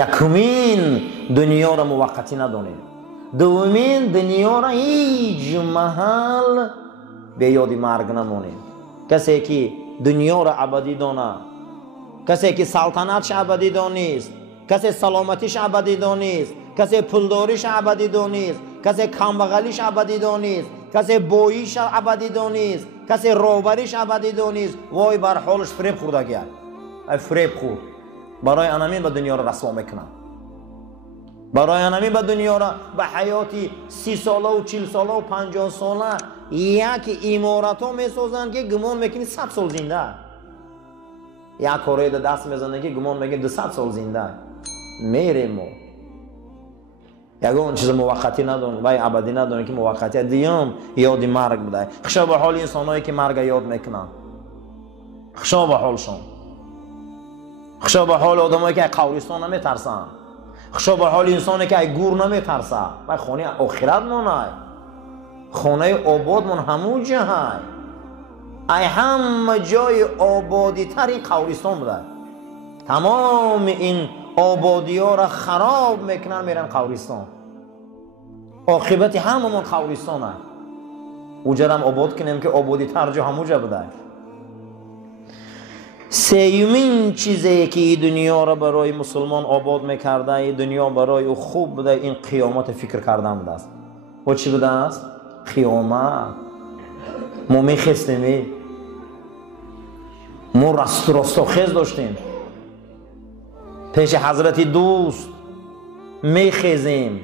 یکمین دنیا را موقتی ندانید. دومین دنیا را هیچ محل به یاد مرگ نمانید. کسی که دنیا را ابدی داند، کسی که سلطنتش ابدی دانست، کسی سلامتیش ابدی دانست، کسی پولداریش ابدی دانست، کسی کمبغلیش ابدی دانست، کسی بوییش ابدی دانست، کسی روبریش ابدی دانست، وای بر حالش فریب خورده گیاد. ای فریب خورد. برای انامین به دنیا را رسوا میکنن. برای انامین به دنیا را به حیاتی 30 ساله و 40 ساله و 50 ساله یک امارت ها میسازن که گمان میکنی 100 سال زنده. یک کاری دست میزنه که گمان میکنی 200 سال زنده. میریم ما. یگان چیز موقتی نداریم و ابدی نداریم که موقتی. دیگه یاد مرگ بده. خشا به حال انسانایی که مرگ یاد میکنن. خشا به حالشون. خشا به حال آدمایی که قبرستان نمیترسن. خشا به حال انسانی که گور نمیترسه. و خانه آخرت مونه. خانه آباد من همون جای. ای همه جای آبادی تری قبرستان بوده. تمام این آبادی ها را خراب میکنن میرن قبرستان. عاقبت هممون قبرستان است. اوجا هم آباد کنیم که آبادی تر جا همونجا بوده. سیومین چیزی که این دنیا را برای مسلمان آباد میکرده، این دنیا برای او خوب بوده، این قیامت فکر کردن بوده است. و چی بوده است؟ قیامت. ما میخستیم، ما رستاخیز داشتیم، پیش حضرت دوست میخیزیم،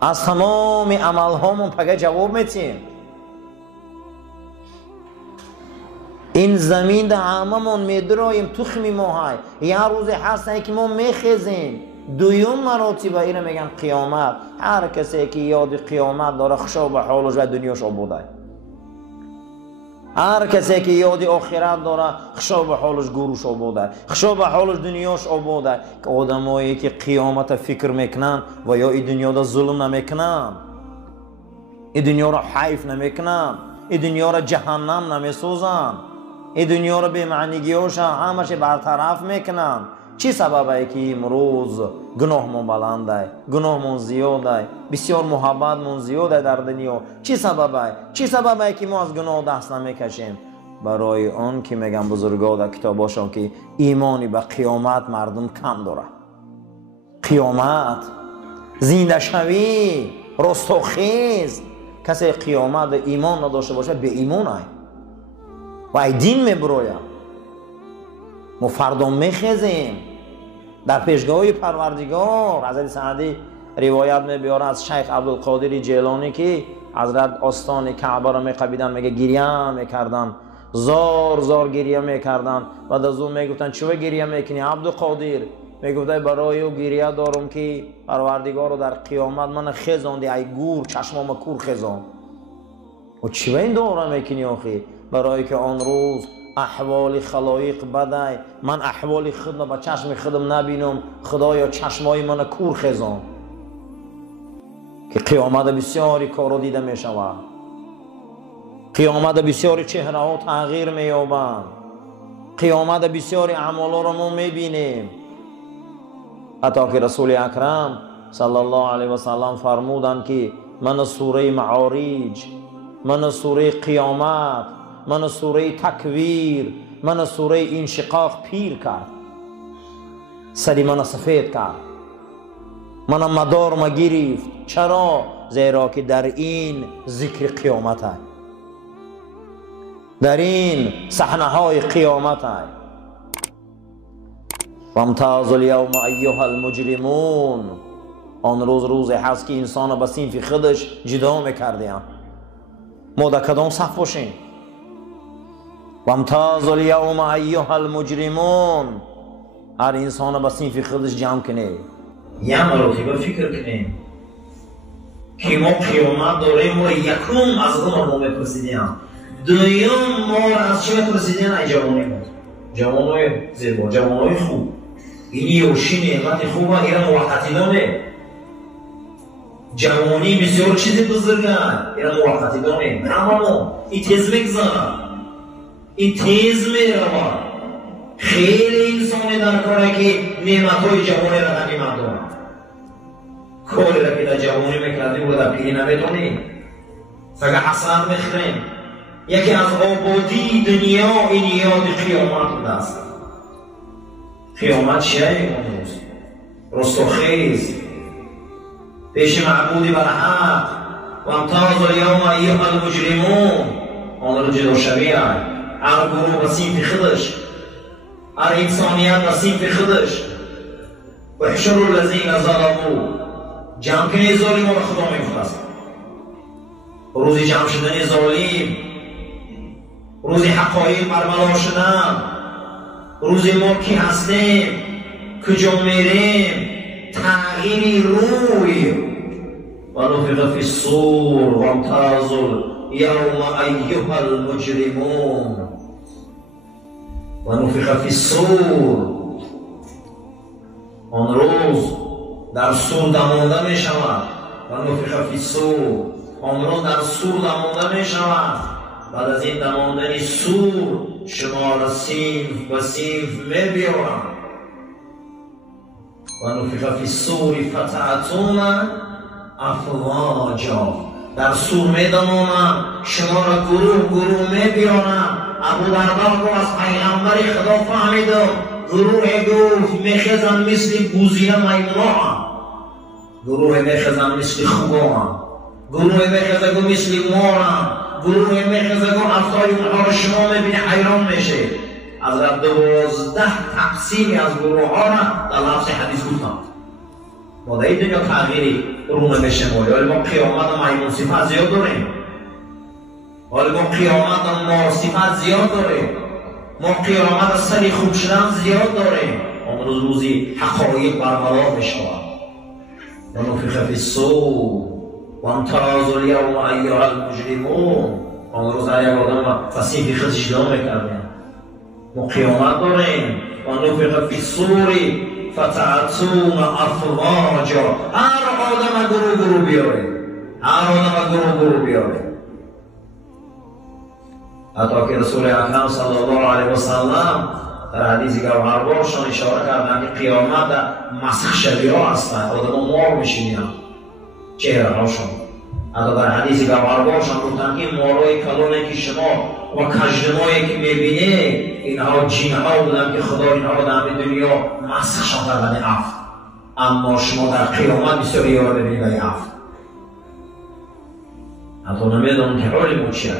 از تمام عمل هامون پگه جواب میتیم. این زمین ده هممون میدرایم تخمی ماهای. یه روزی هست که ما میخیزیم. دویم مراتبه اینو میگن قیامت. هر کسی که یاد قیامت داره خشا به حالش و دنیاش آباده. هر کسی که یاد آخرت داره خشا به حالش گوروش آباده، خشا به حالش دنیاش آباده. که آدمایی که قیامت فکر میکنن و یا این دنیا را ظلم نمیکنن، این دنیا را حیف نمیکنن، این دنیا را جهنم نمیسازن، این دنیا را به معنیگیاش همش برطرف میکنن. چی سببه که امروز گناهمون بلنده، گناهمون زیاده، بسیار محبتمون زیاده در دنیا؟ چی سببه؟ چی سببه که ما از گناه دست نمیکشیم؟ برای آن که میگن بزرگا در کتاباشون که ایمانی به قیامت مردم کم داره. قیامت، زنده شوی، رستاخیز. کسی قیامت ایمان نداشته باشه به ایمان های و ای دین میبرویم. ما فردا میخیزیم در پیشگاه پروردگار. حضرت سعدی روایت میبیاره از شیخ عبدالقادر جیلانی که حضرت آستان کعبه را میقبیدن، میگه گریه میکردن، زار زار گریه میکردن. بعد از اون میگفتن چوه گریه میکنی عبدالقادر؟ میگفته برای او گریه دارم که پروردگار رو در قیامت من خیزاندی، ای گور چشمام کور خیزان. و چوه این داره میکنی آخی؟ برای که آن روز احوال خلایق بده، من احوال خودم با چشم خودم نبینم، خدایا چشمای من کور خیزان. که قیامت بسیاری کارو دیده می شود، قیامت بسیاری چهره ها تغییر می یابند، قیامت بسیاری اعمال رو ما می بینیم. حتی که رسول اکرم صلی الله علیه و سلم فرمودند که من سوره معارج، من سوره قیامت، من سوره تکویر، من سوره انشقاق پیر کرد، سری من سفید کرد، من مدار ما گرفت. چرا؟ زیرا که در این ذکر قیامت است، در این صحنه های قیامت است. وامتاز الیوم ایها المجرمون. آن روز روزی هست که انسان با صنف خودش جدا میکردیم. ما در کدام صف باشیم؟ وامتاز الیوم ایها المجرمون. هر انسان با صنف خودش جمع کنه، یه مراتبه فکر کنیم که ما قیامت داریم و یکم از اون ما میپرسیدیم، دویم ما از چی میپرسیدیم؟ ای جوانی بود، جوانای زیبا، جوانای خوب. این یوشی نعمت خوبه، ایران موقتی دانه. جوانی بسیار چیز بزرگه، ایران موقتی دانه. اما این تیز میگذاره، این تیز میروه. خیلی انسانی در کاره که نعمت‌های جوانی را غنیمت دار. کاری را که در جوانی میکردیم و در پیری نمیدونیم. اگر حسرت میخوریم. یکی از آبادی دنیا این یاد قیامت بوده است. قیامت چیه امروز؟ رستاخیز پیش معبودی برحق و امتاز الیوم ایها المجرمون آن را جدا شوید. هر گروه به صنف خودش، هر انسانیت به صنف خودش. و احشروا الذین ظلموا، جمع کنید ظالمان را خدا میفرست. روز جمع شدن ظالم، روز حقایق برملا شدن، روز ما کی هستیم، کجا میریم، تغییر روی. و نفخ فی الصور و امتازوا الیوم ایها المجرمون. و نفخ فی الصور، آن روز در سور دمانده می شود. و نفخ فی الصور، آن روز در سور دمانده می شود. بعد از این دماندن سور شما را صنف و صنف می بیارم. و نفخ فی الصور فتأتون افواجا، در سور می دمانم شما را گروه گروه می بیارم. ابو دردار رو از پیغمبر خدا فهمیدم. گروه گفت میخزن مثل بوزینه میمونا، گروه میخزن مثل خوبا، گروه میخزن مثل مارا، گروه میخزن افضای اونها رو شما میبینی حیران میشه. از 12 تقسیمی از گروه ها را در لفظ حدیث گفتم. ما در این دنیا تغییری رو نمیشه مولی، ولی ما قیامت و میمون صفت زیاد داریم، ولی ما قیامت و مار صفت زیاد داریم، ما قیامت سری خوب شدن زیاد داریم. آن روز روزی حقایق برملا میشود. و نفخ فی الصور و امتازوا الیوم ایها المجرمون. آن روز هر یک آدم فصیح خودش جدا میکردیم. ما قیامت داریم. و نفخ فی الصور فتأتون افواجا، هر آدم گروه گروه بیاره، هر آدم گروه گروه بیاره. حتی که رسول اکرم صلی الله علیه و سلم در حدیث گوهربارشان اشاره کردند که قیامت در مسخ شبیه هستند. آدم مار میشینند چهره هاشون. حتی در حدیث گوهربارشان گفتند که این مارای کلانی که شما و کژدمایی که میبینه اینها جینها بودند که خدا اینها را در دنیا مسخشان کردن عفو، اما شما در قیامت بسیاری ها را ببینید ای عفو. حتی نمیدونم که حالی ما چیه.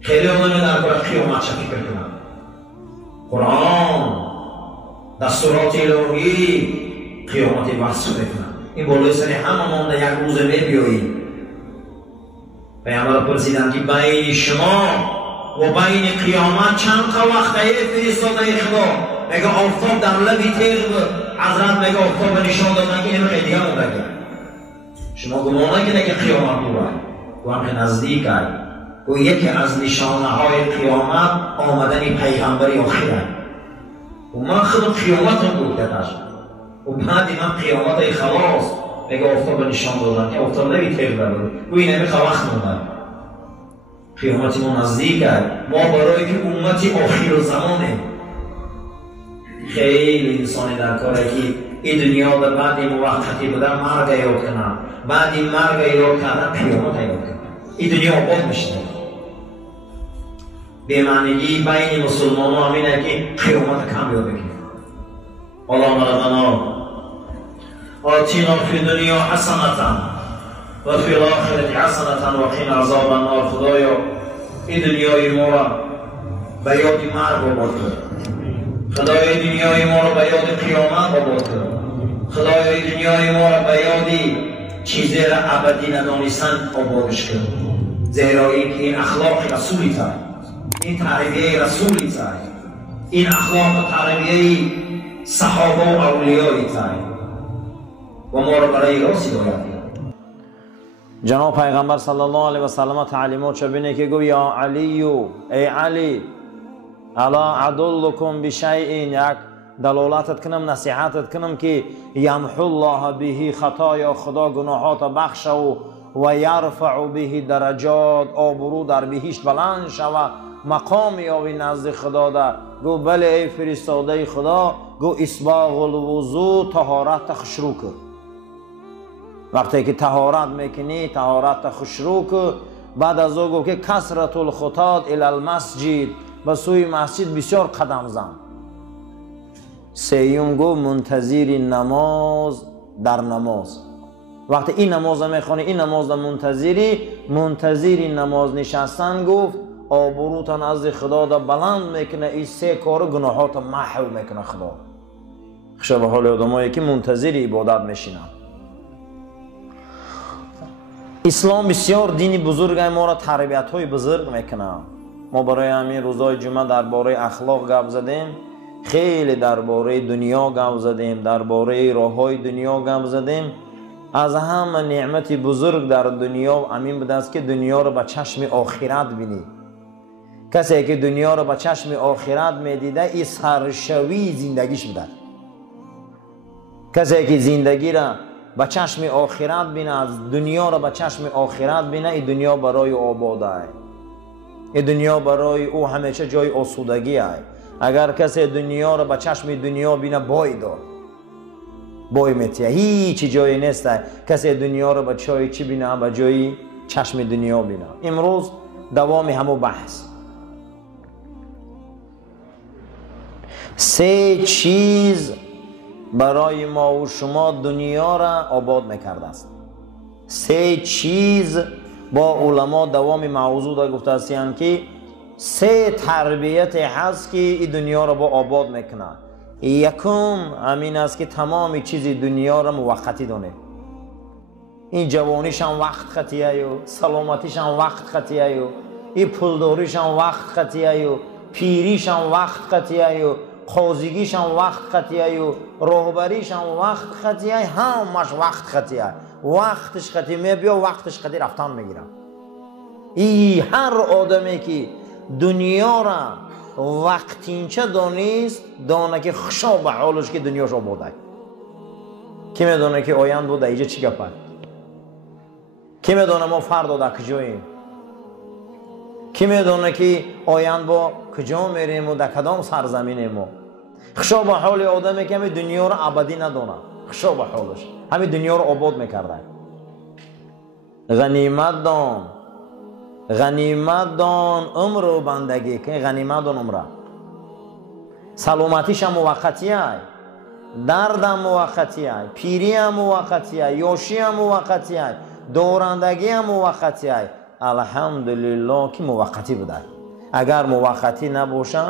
خیلی آدمی در باید قیامت چه فکر کنن. قرآن دستورات الهی قیامت بحث بکنن. این بالای سری همه مانده یک روز میبیایی. پیامبر پرسیدن که بین شما و بین قیامت چند وقته فرستاده خدا؟ میگه آفتاب در لبی تیر حضرت میگه آفتاب نشان دادن که این رو دیگه مونده. شما گمان نکنید که قیامت دوره، گوهم که نزدیک است. و یکی از نشانه های قیامت آمدن پیغمبری آخره. و من خود قیامت رو بود کردم. و بعدی من قیامت های خلاص میگه آفتاب نشان دادن که آفتاب نبی تیر برده. و این نمی وقت موندن. قیامت ما نزدیک است. ما برای که امتی آخر زمانه. خیلی انسانی در کاره که این دنیا در بعد موقتی بودن مرگ یاد کنن. بعد این مرگ یاد کردن قیامت یاد کنن. این دنیا آباد میشه. بی‌معنیگی بین مسلمان ها همینه که قیامت کم یاد بگیرن. اللهم ربنا آتینا فی دنیا حسنة و فی الاخرة حسنة و قنا عذاب النار. خدایا این دنیای ما را به یاد مرگ آباد کن. خدایا این دنیای ما را به یاد قیامت آباد کن. خدایا این دنیای ما را به یاد چیزی را ابدی ندانستن آبادش کن. زیرا این اخلاق رسولی تر، این تربیه رسولی تر، این اخلاق تربیه صحابه و اولیایی تر و ما را برای راست هدایت کن. جناب پیغمبر صلی الله علیه و سلم تعلیمات چبینه که گوی یا علی ای علی الا ادلکم بشیء، یک دلالتت کنم نصیحتت کنم که یمحو الله به خطایا، خدا گناهات بخشه و یرفع به درجات، آبرو در بهشت بلند شود، مقام یابی نزد خدا در گو بله ای فرستاده خدا. گو اسباغ الوضو طهارت خشرو که. وقتی که طهارت میکنی طهارت خشرو که. بعد از او گو که کثرت الخطات الی المسجد، به سوی مسجد بسیار قدم زن. سیوم گو منتظر نماز در نماز. وقتی این نماز میخونی این نماز منتظر نماز نشستن گفت آبروتان از خدا دا بلند میکنه. این سه کار گناهات محو میکنه خدا. خشا به حال آدمایی که منتظر عبادت میشینن. اسلام بسیار دینی بزرگ ما را تربیت های بزرگ میکنه. ما برای همین روزای جمعه درباره اخلاق گپ زدیم، خیلی درباره دنیا گپ زدیم، درباره راههای دنیا گپ زدیم. از همه نعمت بزرگ در دنیا همین بوده است که دنیا را به چشم آخرت بینی. کسی که دنیا را به چشم آخرت میدیده این سرشوی زندگیش بوده. کسی که زندگی را به چشم آخرت بینه، از دنیا را به چشم آخرت بینه، این دنیا برای آباده است. این دنیا برای او همیشه جای آسودگی است. اگر کسی دنیا را به چشم دنیا بینه بای دار، بای میتیه، هیچ جایی نیست. کسی دنیا را به چای چی بینه؟ به جای چشم دنیا بینه. امروز دوام همو بحث. سه چیز برای ما و شما دنیا را آباد میکرده است. سه چیز با علما دوام موضوع دا گفته هستند که سه تربیت هست که این دنیا را با آباد میکنه. یکم همین است که تمام چیز دنیا را موقتی دونه. این جوانیش هم وقت خطیه و سلامتیش هم وقت خطیه و این پولداریش هم وقت خطیه و پیریش هم وقت خطیه و قاضیگیش هم وقت خطیه و راهبریش هم وقت خطیه، همش وقت خطیه. وقتش خطیه میبیا، وقتش خطیه رفتن میگیرم. این هر آدمی که دنیا را وقتینچه دانیست دانه که خشا به حالش که دنیاش آباده. کی میدونه که آیند بوده اینجا چی گپه؟ کی میدونه ما فردا در کجاییم؟ کی میدونه که آیند با کجا میریم و در کدام سرزمینیم؟ ما خشا به حال آدمی که همین دنیا را ابدی ندانه، خشا به حالش همین دنیا را آباد میکرده. غنیمت دان، غنیمت دان عمر و بندگی که غنیمت دان عمره. سلامتیش هم موقتیه، درد هم موقتیه، پیری هم موقتیه، یاشی هم موقتیه، دورندگی هم موقتیه. الحمدلله که موقتی بوده. اگر موقتی نباشه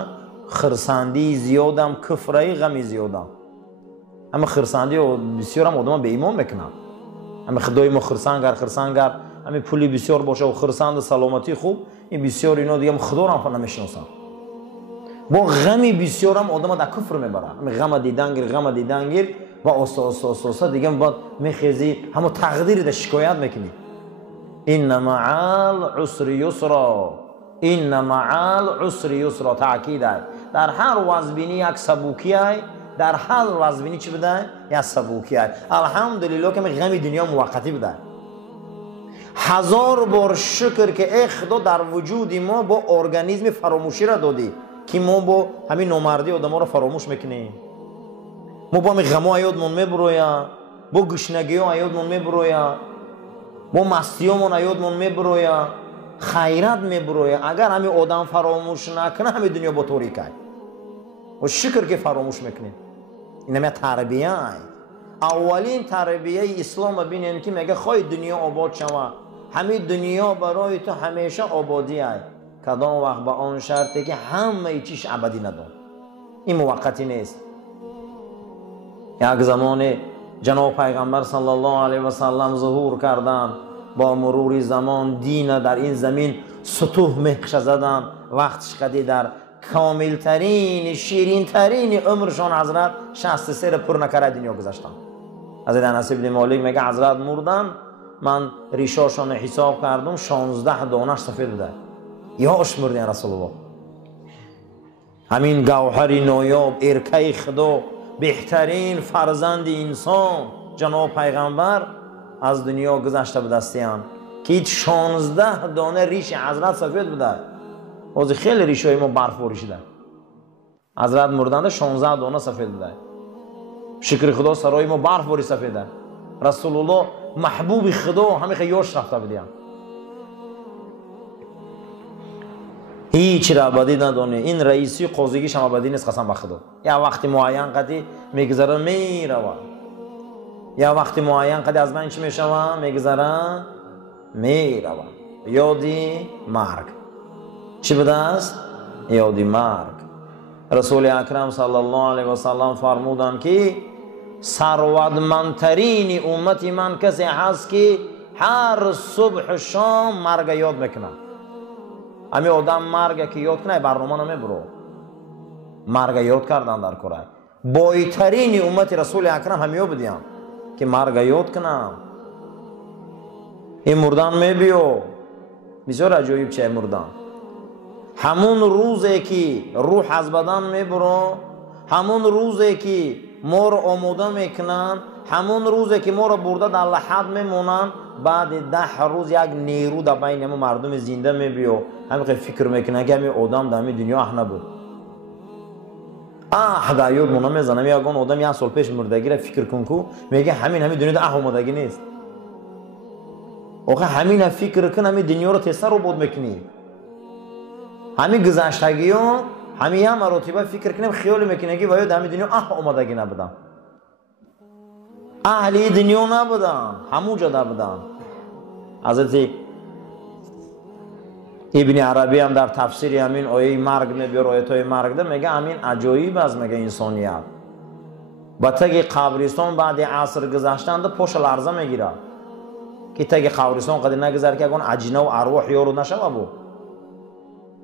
خرسندی زیادم، کفرایی غمی زیادم. اما خرسندی و بسیار هم آدم به ایمان میکنن. اما خدای ما خرسنگر همین پولی بسیار باشه و خرسند سلامتی خوب، این بسیار اینا دیگه خدا را هم نمیشناسن. با غمی بسیار هم آدم در کفر میبره. همین غم دیدنگیر و آسا دیگه بعد میخیزی همون تقدیر در شکایت میکنی. این مع العسر یسرا، این مع العسر یسرا تاکید است. در هر وضعبینی یک سبوکی است، در هر وضعبینی چی بده؟ یک سبوکی است. الحمدلله که غم دنیا موقتی بده. 1000 بار شکر که ای خدا در وجود ما با ارگانیسم فراموشی را دادی که ما با همین نامردی آدم ها را فراموش میکنیم. ما با همین غم ها یادمون میبرویم، با گشنگی ها یادمون میبرویم، با مستی ها یادمون میبرویم، خیرت میبرویم. اگر همین آدم فراموش نکنه همین دنیا با توری کنه و شکر که فراموش میکنیم. این همه تربیه است. اولین تربیه اسلام ببینین که میگه خواهی دنیا آباد شوه، همین دنیا برای تو همیشه آبادی است. کدام وقت به آن شرطی که همه چیش ابدی نداره. این موقتی نیست. یک زمان جناب پیغمبر صلی الله علیه و سلم ظهور کردند. با مرور زمان دین در این زمین سطوح مهکش زدن. وقتش قدی در کاملترین شیرینترین عمرشان حضرت 63 پر نکرده دنیا گذاشتن. حضرت انس بن مالک میگه حضرت مردن، من ریشاشان حساب کردم 16 دانش سفید بوده. یاش مردن رسول الله. همین گوهر نایاب، ارکه خدا، بهترین فرزند انسان جناب پیغمبر از دنیا گذشته به دستیان که 16 دانه ریش حضرت سفید بوده. از خیلی ریشای ما برف بریشیده. حضرت مردند 16 دانه سفید ده. شکر خدا سرای ما برف باری سفیده. رسول الله محبوب خدا همه خیاش رفته بودیم. هیچ را ابدی ندانه. این رئیسی قاضیگیش هم ابدی نیست قسم به خدا. یا وقتی معین قدی میگذره میروه. یا وقتی معین قدی از من چی میشوه میگذره میروه. یادی مرگ. چی بوده است؟ یادی مرگ. رسول اکرم صلی الله علیه و سلم فرمودند که ثروتمندترین امتی من کسی هست که هر صبح شام مرگ یاد میکنه. همین آدم مرگ که یاد کنه برنامه نمیبره. مرگ یاد کردن در کره. بایترین امت رسول اکرم همیو بودیم که مرگ یاد کنم. این مردن میبیو بسیار عجایب چه مردن. همون روزی که روح از بدن میبره، همون روزی که ما رو آماده میکنن، همون روزی که ما رو برده در لحد میمونن، بعد 10 روز یک نیرو در بین ما مردم زنده میبیو. همین فکر میکنن که همین آدم در همین دنیا نبود. در یاد مونه میزنم یکان آدم 1 سال پیش مردگی را فکر کن کو میگه همین دنیا در آمادگی نیست. آخه همین فکر کن همین دنیا رو تسر رو بود میکنی. همین گذشتگی ها همین هم مراتبه فکر کنیم خیال میکنه که باید همین دنیا آمادگی نبودن. اهلی دنیا نبودن، همون جا بودن. حضرت ابن عربی هم در تفسیر همین آیه مرگ میبیر، آیت های مرگ ده میگه همین عجایب است میگه انسانیت. با تگ قبرستان بعد عصر گذشتن ده پشت لرزه میگیره که تگ قبرستان قد نگذره که اگه عجینه و ارواح یارو نشوه بود.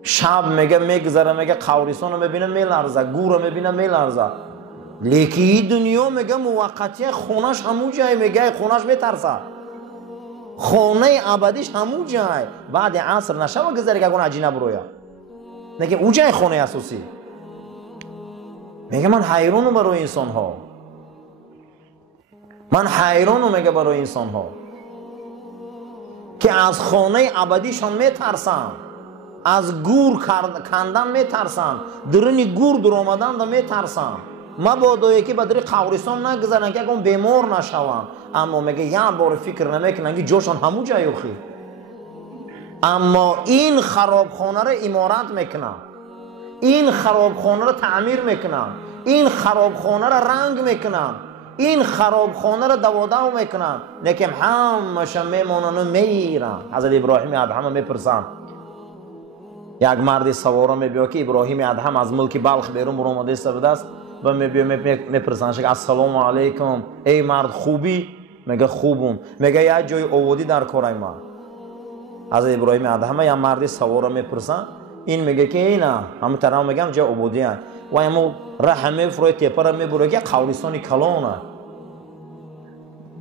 شب میگه میگذره میگه قبرستان رو میبینه میلرزه، گور رو میبینه میلرزه. لیکی دنیا میگه موقتی خونش همون جای میگه خونش میترسه. خونه ابدیش همون جای بعد عصر نشوه گذره که اگه عجینه برویه. نگه اون جای خونه اساسی. میگه من حیرانم برای انسان ها. من حیرانم میگه برای انسان ها که از خانه ابدیشان میترسن، از گور کندن میترسن، درنی گور در آمدن دا میترسن. مبادا که بدری قبرستان نگذارن که اگه بیمار نشون. اما میگه یک بار فکر نمیکنن که جاشان همون جای اخی. اما این خرابخانه را امارت میکنن، این خرابخانه را تعمیر میکنن، این خرابخانه را رنگ میکنن، این خرابخانه را دوادو میکنن، لیکن همش میمونن و میرن. حضرت ابراهیم ادهم میپرسن، یک مرد سواره میبیا که ابراهیم ادهم از ملک بلخ بیرون برآمده است و میپرسنش که السلام علیکم ای مرد خوبی؟ میگه خوبم. میگه یک جای آوردی در کارای من. حضرت ابراهیم ادهم یک مرد سواره میپرسن، این میگه که اینا همون طرف میگم جای آوردی هست و همون رحمه فروی تیپه را میبره که قبرستان کلانه.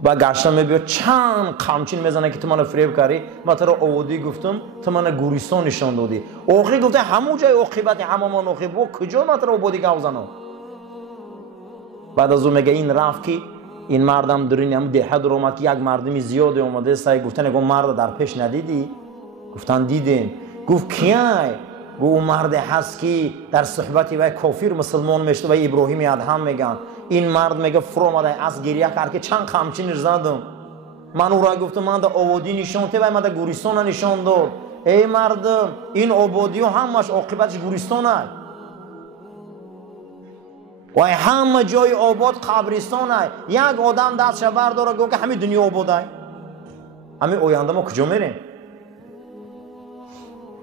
با گشتن میبیا چند قمچین میزنه که تو من فریب کردی، من تو را آوردی گفتم تو من گوریستان نشان دادی. آخری گفته همون جای عاقبت هممان عاقبت کجا من تو را آوردی گوزنم. بعد از اون میگه این رفت که این مردم درین هم دهه در اومد که یک مردمی زیاد اومده سعی گفتن اگه مرد در پیش ندیدی؟ گفتن دیدیم. گفت کیای؟ گفت اون مرد هست که در صحبتی و کافر مسلمان میشته و ابراهیم ادهم میگن. این مرد میگه فرو اومده از گریه کرد که چند قمچین زدم. من او را گفتم من در آبادی نشان ته و من در گوریستان نشان داد. ای مردم این آبادی ها همش عاقبتش گوریستان است. و همه جای آباد قبرستان است. یک آدم دستش برداره گفت که همین دنیا آباد است. همین آینده ما کجا میریم؟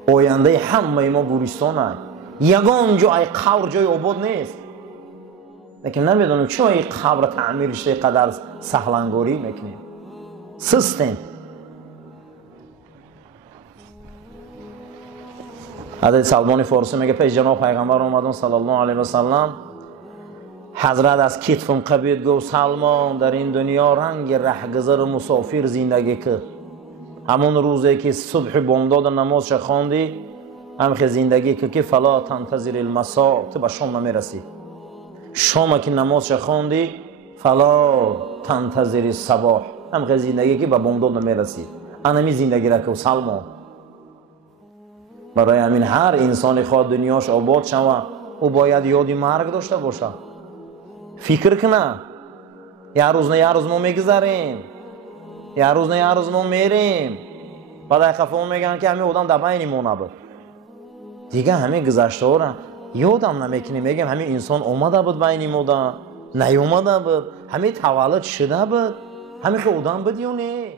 آینده همه ما گوریستان است. یگان جای قبر جای آباد نیست. لیکن نمیدونم چرا این قبر تعمیرش قدر سهلنگاری میکنیم. سیستم. حضرت سلمان فارسی میگه پیش جناب پیغمبر اومدن صلی الله علیه و سلم، حضرت از کتفم قبید گفت سلمان در این دنیا رنگ رهگذر مسافر زندگی که همون روزی که صبح بامداد نمازش خواندی هم که زندگی که فلا تنتظر المساء تو به شام نمیرسی. شام که نمازش خواندی فلا تنتظر الصباح هم که زندگی که به بامداد نمیرسی. انمی زندگی را که سلمان برای همین هر انسان خواد دنیاش آباد شوه او باید یادی مرگ داشته باشه. فکر کنه یه روز نه یه روز ما میگذریم، یه روز نه یه روز ما میریم. بعد خفه میگن که همین آدم در بین ما نبود. دیگه همین گذشته ها را یادم نمیکنیم. میگم همین انسان اومده بود بین ما، نیومده بود، همین تولد شده بود، همین که آدم بود یا نه.